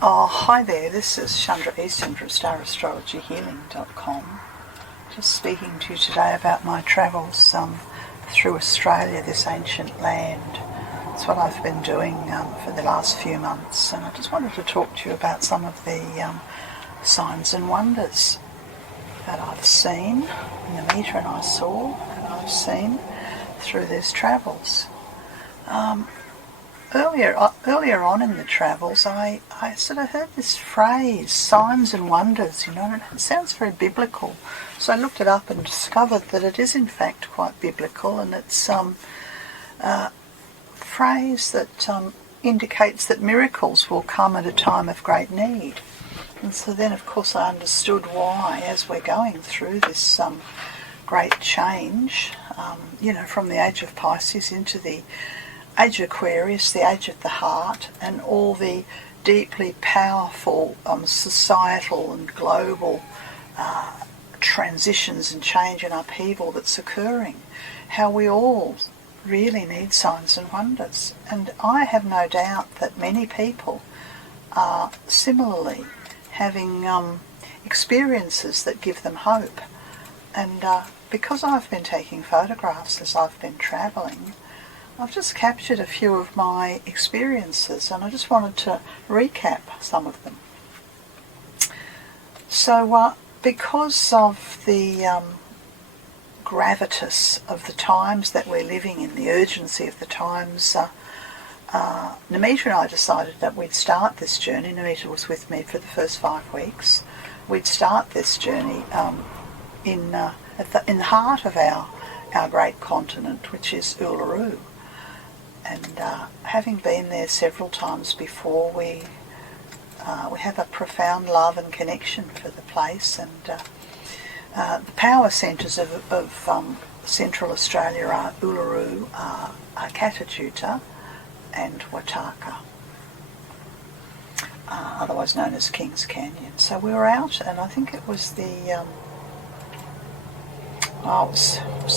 Oh, hi there, this is Chandra Easton from StarAstrologyHealing.com. Just speaking to you today about my travels through Australia, this ancient land. It's what I've been doing for the last few months, and I just wanted to talk to you about some of the signs and wonders that I've seen, Namajura and I saw, and I've seen through these travels. Earlier on in the travels, I sort of heard this phrase, signs and wonders, and it sounds very biblical. So I looked it up and discovered that it is in fact quite biblical, and it's a phrase that indicates that miracles will come at a time of great need. And so then, of course, I understood why, as we're going through this great change, from the age of Pisces into the age of Aquarius, the age of the heart, and all the deeply powerful societal and global transitions and change and upheaval that's occurring, how we all really need signs and wonders. And I have no doubt that many people are similarly having experiences that give them hope. And because I've been taking photographs as I've been travelling, I've just captured a few of my experiences, and I just wanted to recap some of them. So because of the gravitas of the times that we're living in, the urgency of the times, Namajura and I decided that we'd start this journey. Namajura was with me for the first 5 weeks. We'd start this journey in the heart of our great continent, which is Uluru. And having been there several times before, we have a profound love and connection for the place. And the power centres of Central Australia are Uluru, Katajuta and Wataka, otherwise known as Kings Canyon. So we were out, and I think it was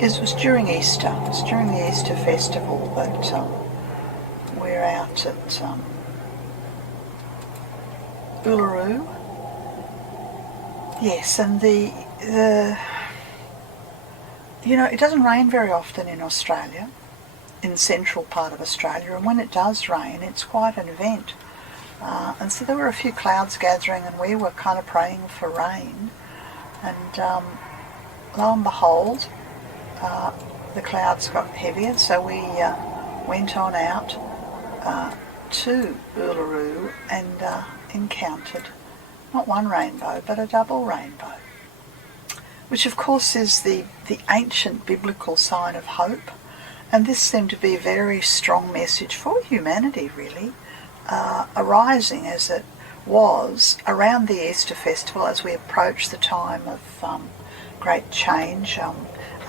it was during Easter. It was during the Easter festival that we're out at Uluru. Yes, and it doesn't rain very often in Australia, in the central part of Australia, and when it does rain, it's quite an event. And so there were a few clouds gathering, and we were kind of praying for rain, and lo and behold, the clouds got heavier, so we went on out to Uluru and encountered not one rainbow, but a double rainbow, which of course is the ancient biblical sign of hope. And this seemed to be a very strong message for humanity, really, arising as it was around the Easter festival as we approach the time of great change,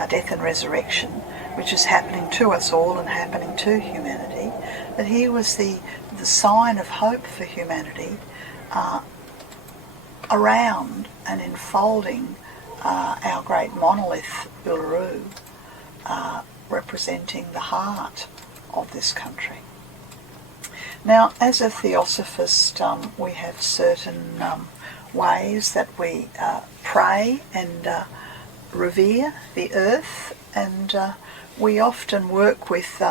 death and resurrection, which is happening to us all and happening to humanity. But here was the sign of hope for humanity around and enfolding our great monolith, Uluru, representing the heart of this country. Now, as a theosophist, we have certain ways that we pray and revere the earth, and we often work with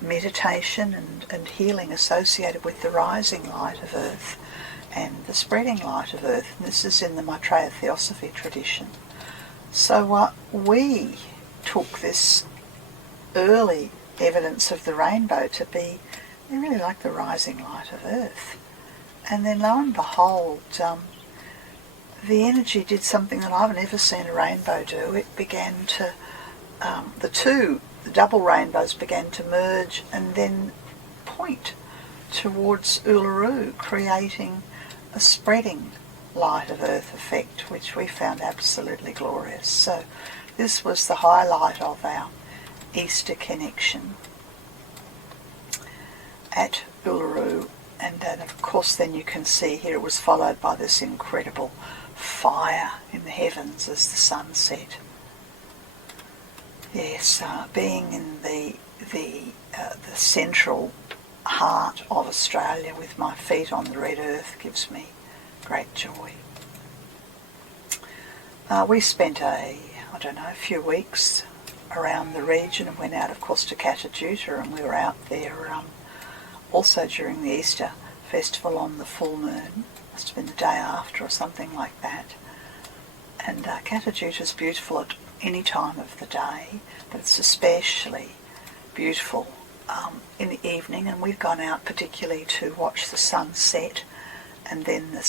meditation and healing associated with the rising light of earth and the spreading light of earth. And this is in the Maitreya Theosophy tradition. So we took this early evidence of the rainbow to be really like the rising light of earth. And then lo and behold, the energy did something that I've never seen a rainbow do. It began to, the double rainbows began to merge and then point towards Uluru, creating a spreading light of earth effect, which we found absolutely glorious. So this was the highlight of our Easter connection at Uluru. And then of course then you can see here it was followed by this incredible fire in the heavens as the sun set. Yes, being in the central heart of Australia with my feet on the red earth gives me great joy. We spent a few weeks around the region and went out, of course, to Katajuta, and we were out there also during the Easter festival on the full moon. Must have been the day after or something like that. And Katajuta is beautiful at any time of the day, but it's especially beautiful in the evening, and we've gone out particularly to watch the sun set and then the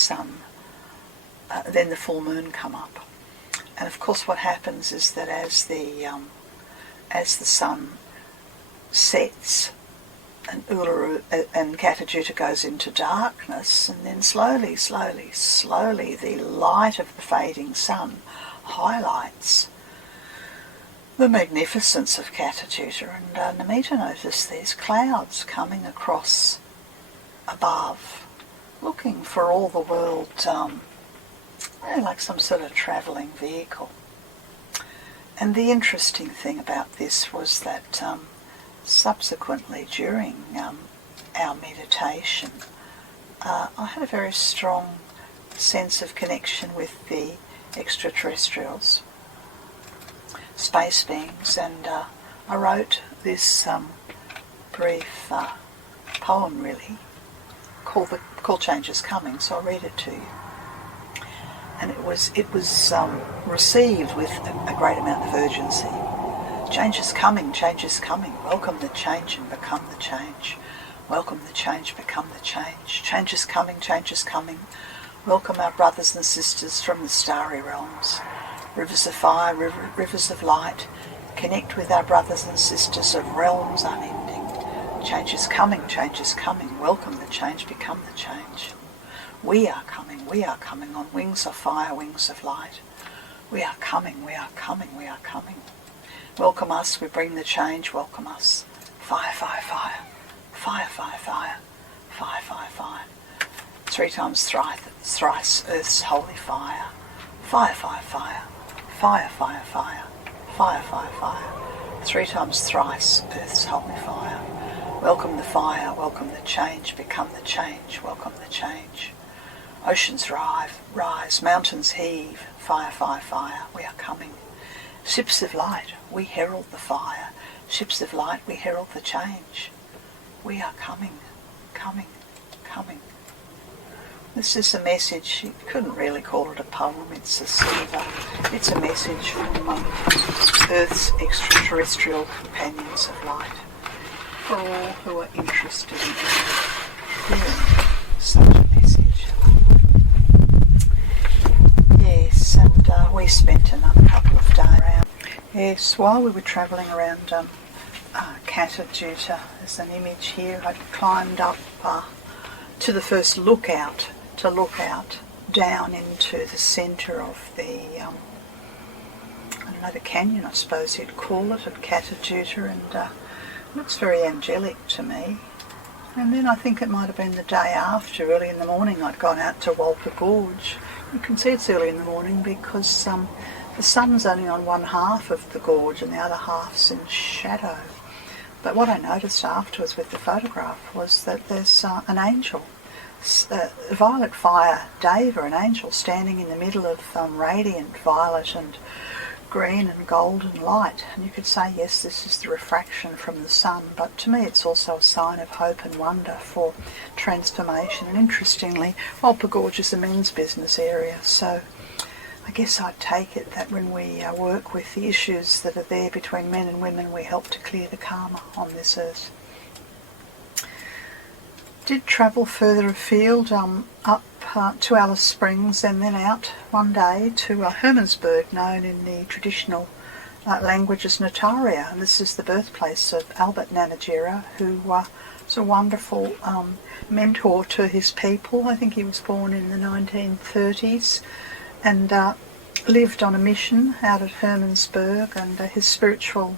full moon come up. And of course what happens is that as the sun sets and Uluru and Katajuta goes into darkness, and then slowly the light of the fading sun highlights the magnificence of Katajuta. And Namita noticed these clouds coming across above, looking for all the world like some sort of travelling vehicle. And the interesting thing about this was that subsequently during our meditation, I had a very strong sense of connection with the extraterrestrials, space beings, and I wrote this brief poem really called Change is Coming, so I'll read it to you. And it was received with a great amount of urgency. Change is coming, welcome the change and become the change. Welcome the change, become the change. Change is coming, welcome our brothers and sisters from the starry realms. Rivers of fire, rivers of light, connect with our brothers and sisters of realms unending. Change is coming, welcome the change, become the change. We are coming on wings of fire, wings of light. We are coming. Welcome us, we bring the change, welcome us. Fire. Fire. 3 times thrice earth's holy fire. Fire. Fire. 3 times thrice earth's holy fire. Welcome the fire, welcome the change, become the change, welcome the change. Oceans rise, mountains heave, fire, we are coming. Ships of light, we herald the fire. Ships of light, we herald the change. We are coming. This is a message, you couldn't really call it a poem, it's a sliver. It's a message from Earth's extraterrestrial companions of light, for all who are interested in hearing such a message. Yes, and we spent another couple of days around. Yes, while we were travelling around Katajuta, there's an image here. I climbed up to the first lookout to look out down into the centre of the, the canyon, I suppose you'd call it, at Katajuta, and it looks very angelic to me. And then I think it might have been the day after, early in the morning, I'd gone out to Bank Gorge. You can see it's early in the morning because the sun's only on one half of the gorge and the other half's in shadow. But what I noticed afterwards with the photograph was that there's an angel, a violet fire deva, an angel standing in the middle of radiant violet and green and golden light. And you could say, yes, this is the refraction from the sun, but to me it's also a sign of hope and wonder for transformation. And interestingly, Bank Gorge is a men's business area, so I guess I'd take it that when we work with the issues that are there between men and women, we help to clear the karma on this earth. Did travel further afield, up to Alice Springs, and then out one day to Hermannsburg, known in the traditional language as Notaria, and this is the birthplace of Albert Namajura, who was a wonderful mentor to his people. I think he was born in the 1930s and lived on a mission out at Hermannsburg, and his spiritual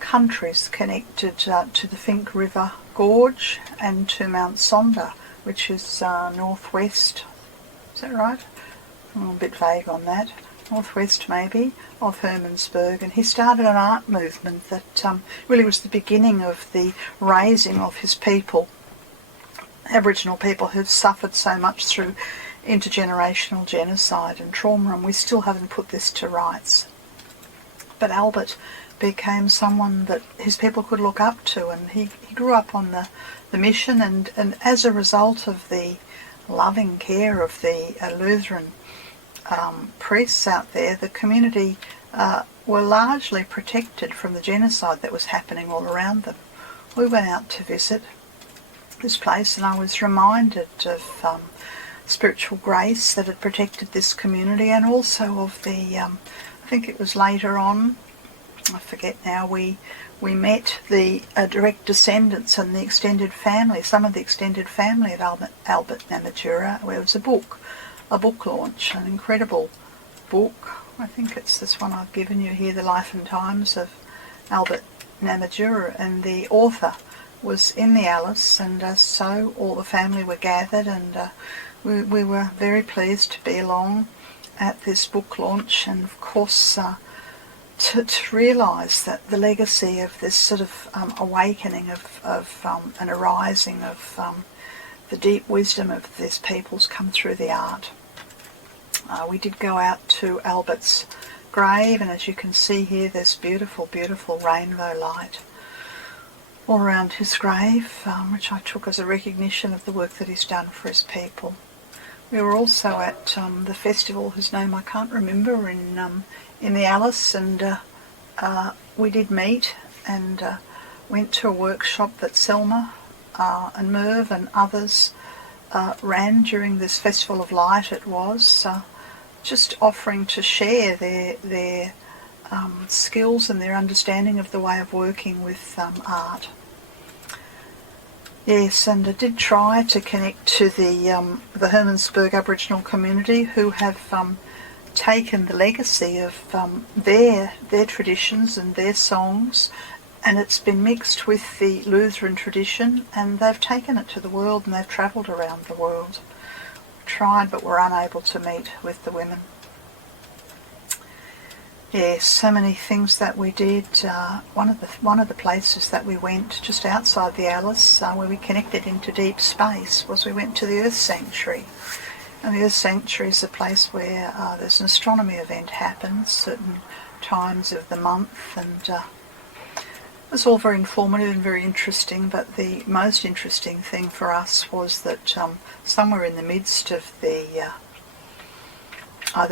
countries connected to the Bank Gorge and to Mount Sonder, which is northwest. Is that right? I'm a bit vague on that. northwest maybe, of Hermannsburg, and he started an art movement that really was the beginning of the raising of his people, Aboriginal people who've suffered so much through intergenerational genocide and trauma, and we still haven't put this to rights. But Albert became someone that his people could look up to, and he grew up on the mission, and as a result of the loving care of the Lutheran priests out there, the community were largely protected from the genocide that was happening all around them. We went out to visit this place, and I was reminded of spiritual grace that had protected this community, and also of the, I think it was later on, I forget now, we met the direct descendants and the extended family, some of the extended family of Albert Namajura, where it was a book launch, an incredible book. I think it's this one I've given you here, The Life and Times of Albert Namajura, and the author was in the Alice, and so all the family were gathered, and we were very pleased to be along at this book launch, and of course to realise that the legacy of this sort of awakening of an arising of the deep wisdom of these peoples come through the art. We did go out to Albert's grave, and as you can see here, there's beautiful, beautiful rainbow light all around his grave, which I took as a recognition of the work that he's done for his people. We were also at the festival, whose name I can't remember, in the Alice, and we did meet and went to a workshop that Selma and Merv and others ran during this Festival of Light. It was just offering to share their skills and their understanding of the way of working with art. Yes, and I did try to connect to the Hermannsburg Aboriginal community, who have taken the legacy of their traditions and their songs, and it's been mixed with the Lutheran tradition, and they've taken it to the world, and they've travelled around the world. Tried, but were unable to meet with the women. Yes, so many things that we did. One of the places that we went just outside the Alice, where we connected into deep space, was we went to the Earth Sanctuary. And the Earth Sanctuary is a place where there's an astronomy event happens certain times of the month, and it was all very informative and very interesting. But the most interesting thing for us was that somewhere in the midst of the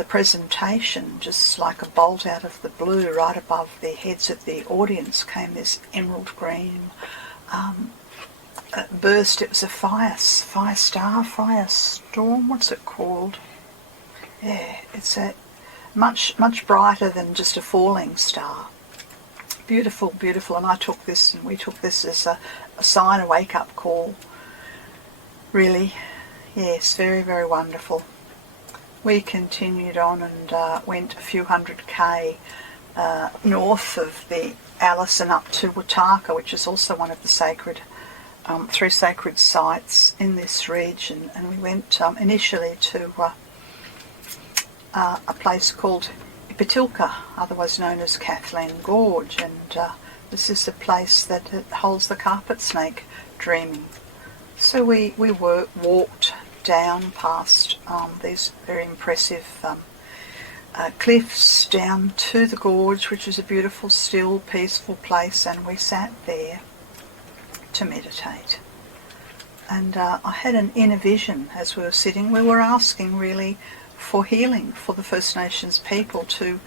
presentation, just like a bolt out of the blue, right above the heads of the audience came this emerald green burst. It was a firestorm, what's it called? Yeah, it's a much brighter than just a falling star. Beautiful, beautiful, and we took this as a sign, a wake-up call. Really, yes, very, very wonderful. We continued on and went a few hundred k north of the Alice and up to Wataka, which is also one of the sacred, 3 sacred sites in this region. And we went initially to a place called Ipatilka, otherwise known as Kathleen Gorge, and this is a place that holds the carpet snake dreaming. So we walked down past these very impressive cliffs down to the gorge, which is a beautiful, still, peaceful place, and we sat there to meditate. And I had an inner vision as we were sitting. We were asking really for healing for the First Nations people, to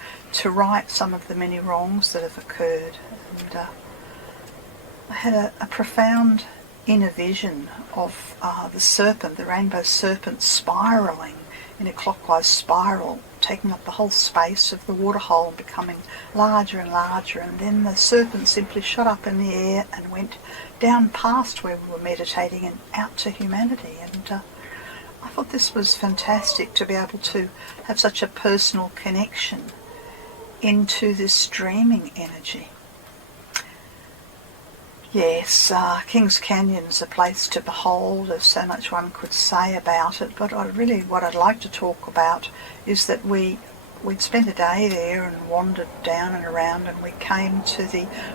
right some of the many wrongs that have occurred. And I had a profound inner vision of the serpent, the rainbow serpent, spiralling in a clockwise spiral, taking up the whole space of the waterhole and becoming larger and larger, and then the serpent simply shot up in the air and went down past where we were meditating and out to humanity. And I thought this was fantastic, to be able to have such a personal connection into this dreaming energy. Yes, Kings Canyon is a place to behold. There's so much one could say about it, but what I'd like to talk about is that we we'd spent a day there and wandered down and around, and we came to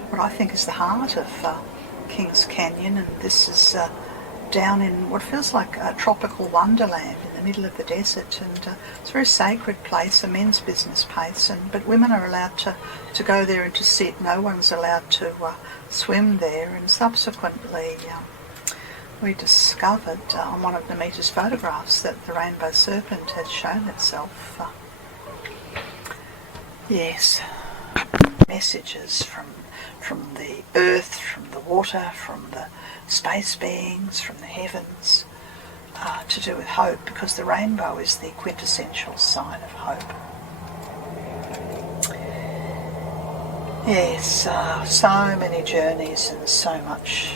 what I think is the heart of Kings Canyon, and this is down in what feels like a tropical wonderland in the middle of the desert, and it's a very sacred place, a men's business place, but women are allowed to go there and to sit. No one's allowed to swim there, and subsequently we discovered on one of Namita's photographs that the rainbow serpent had shown itself. Yes, messages from the earth, from the water, from the space beings, from the heavens, to do with hope, because the rainbow is the quintessential sign of hope. Yes, so many journeys and so much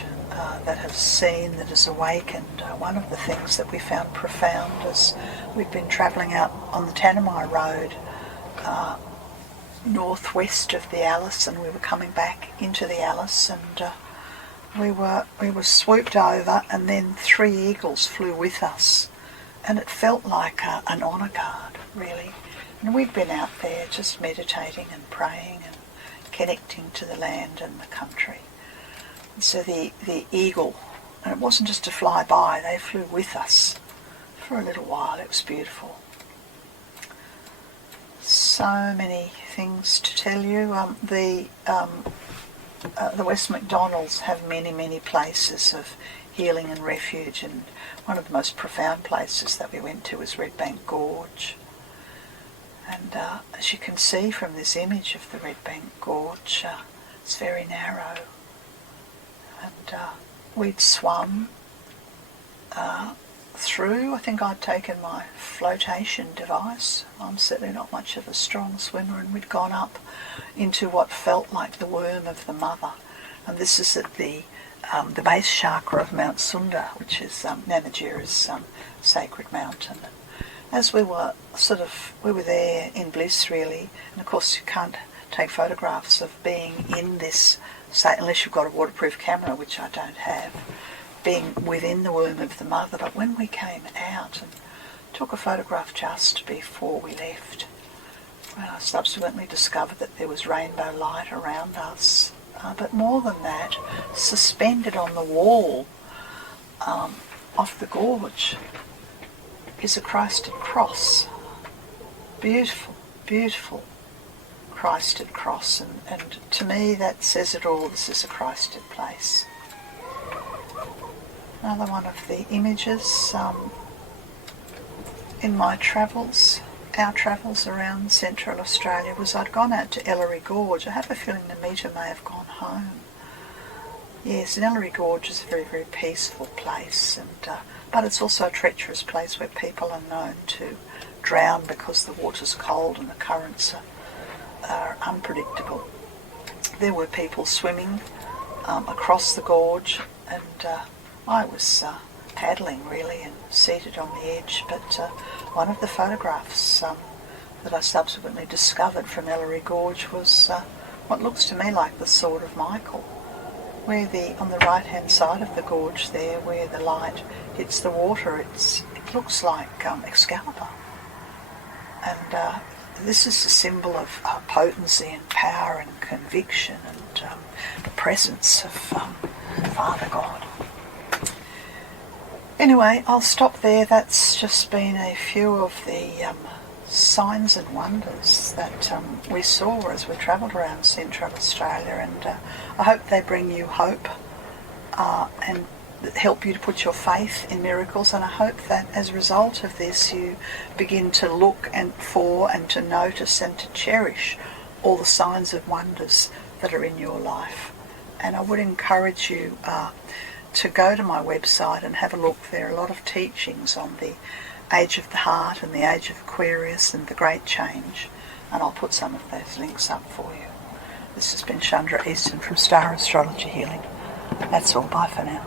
that have seen, that has awakened. One of the things that we found profound is we'd been travelling out on the Tanami Road northwest of the Alice, and we were coming back into the Alice, and we were swooped over, and then 3 eagles flew with us, and it felt like an honour guard, really. And we'd been out there just meditating and praying and connecting to the land and the country. And so the eagle, and it wasn't just to fly by, they flew with us for a little while. It was beautiful. So many things to tell you. The West McDonald's have many places of healing and refuge, and one of the most profound places that we went to was Bank Gorge. And as you can see from this image of the Bank Gorge, it's very narrow. And we'd swum through. I think I'd taken my flotation device. I'm certainly not much of a strong swimmer, and we'd gone up into what felt like the womb of the mother. And this is at the base chakra of Mount Sunda, which is Namajura's sacred mountain. As we were there in bliss, really, and of course you can't take photographs of being in this state unless you've got a waterproof camera, which I don't have, being within the womb of the mother. But when we came out and took a photograph just before we left, well, I subsequently discovered that there was rainbow light around us. But more than that, suspended on the wall of the gorge is a Christed cross. Beautiful, beautiful Christed cross, and to me that says it all. This is a Christed place. Another one of the images in my travels, our travels around Central Australia, was I'd gone out to Elly Gorge. I have a feeling Namita may have gone home. Yes, and Elly Gorge is a very peaceful place, but it's also a treacherous place where people are known to drown because the water's cold and the currents are unpredictable. There were people swimming across the gorge, and I was paddling really and seated on the edge, but one of the photographs that I subsequently discovered from Elly Gorge was what looks to me like the Sword of Michael, where on the right hand side of the gorge there, where the light hits the water, it looks like Excalibur. And this is a symbol of potency and power and conviction and the presence of Father God. Anyway, I'll stop there. That's just been a few of the signs and wonders that we saw as we travelled around Central Australia, and I hope they bring you hope and help you to put your faith in miracles, and I hope that as a result of this you begin to look for and to notice and to cherish all the signs and wonders that are in your life. And I would encourage you to go to my website and have a look. There are a lot of teachings on the Age of the Heart and the Age of Aquarius and the Great Change, and I'll put some of those links up for you. This has been Chandra Easton from Star Astrology Healing. That's all. Bye for now.